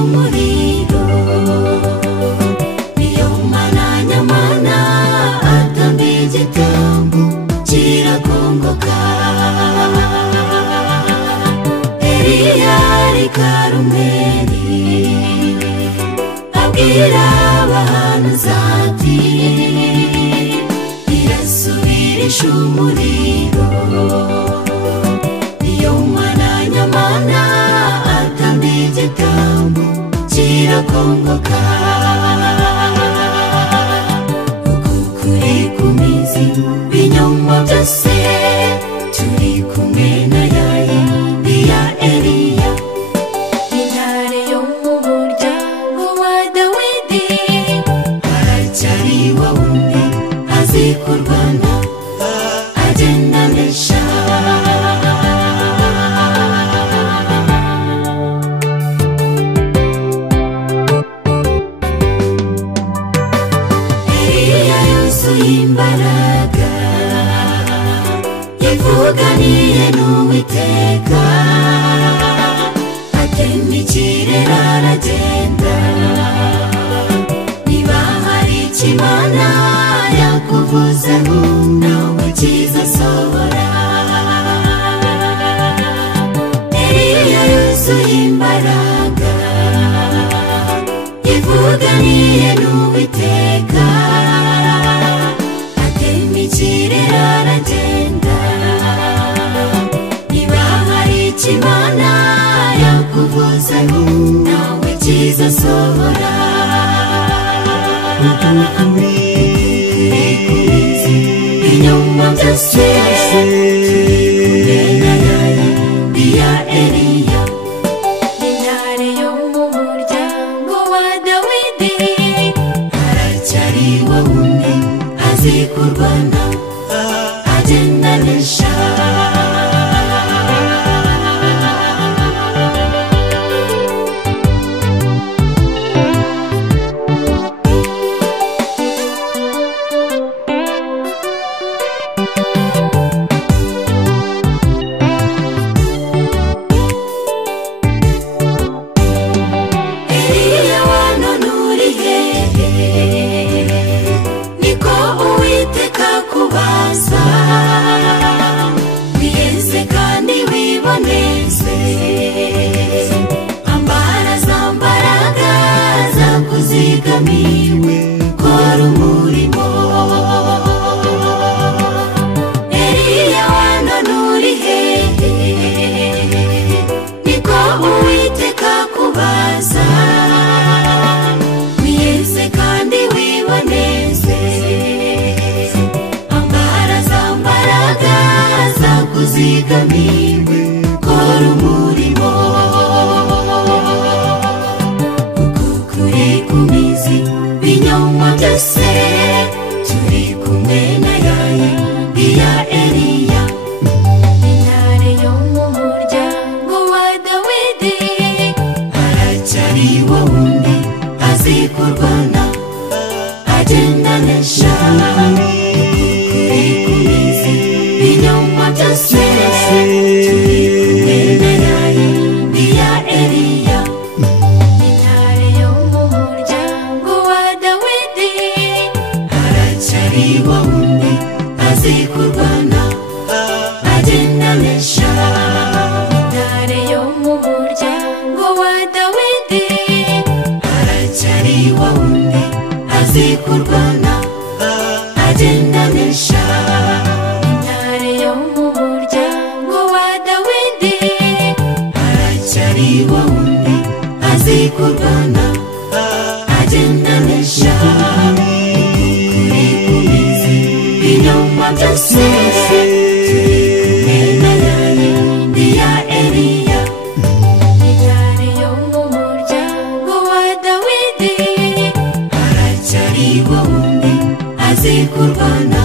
umuriro, niyo mana nyamana atamba igitambo kirakongoka. Eliya ari Karumeli abwira abahanuzi ati irasubirisha umuriro, niyo mana nyamana atamba igitambo kirakongoka. Ukukuri kumizi binyoma byose turi kumwe na ya Eliya, intare yo mu muryango wa Dawidi, aracyari wa wundi azi kurwana agenda anesha. Eliya yuzuye imbaraga yivuganiye n'Uwiteka, atema ikirere aragenda. Niba hari ikimana yakuvuzeho nawe kizasohora. Eliya yuzuye imbaraga yivuganiye n'Uwiteka, atema ikirere aragenda. Niba hari ikimana yakuvuzeho nawe kizasohora. Inyuma byose ya Eliya, intare yo mu muryango wa Dawidi, aracyari wa wundi azi kurwana agenda anesha. Eliya wanone uri hehe, niko Uwiteka kubaza. Wiyeze kandi wiboneze, ambara za mbaraga zakuzigamiwe, kora umurimo. Eliya wanone uri hehe, niko Uwiteka kubaza. Wiyeze kandi wiboneze, ambara za mbaraga zakuzigamiwe, kora umurimo. Ukukuri kumizi binyoma byose turi kumwe na ya Eliya, intare yo mu muryango wa Dawidi, aracyari wa wundi azi kurwana agenda anesha. Ukukuri kumizi binyoma byose turi kumwe na ya Eliya, intare yo mu muryango wa Dawidi, aracyari wa wundi azi kurwana agenda anesha. Intare yo mu muryango wa Dawidi, aracyari wa wundi azi kurwana agenda anesha. Intare yo mu muryango wa Dawidi, aracyari wa wundi azi kurwana agenda anesha. Ukuri kumizi binyoma byose turi kumwe na ya Eliya, intare yo mu muryango wa Dawidi, aracyari wa wundi azi kurwana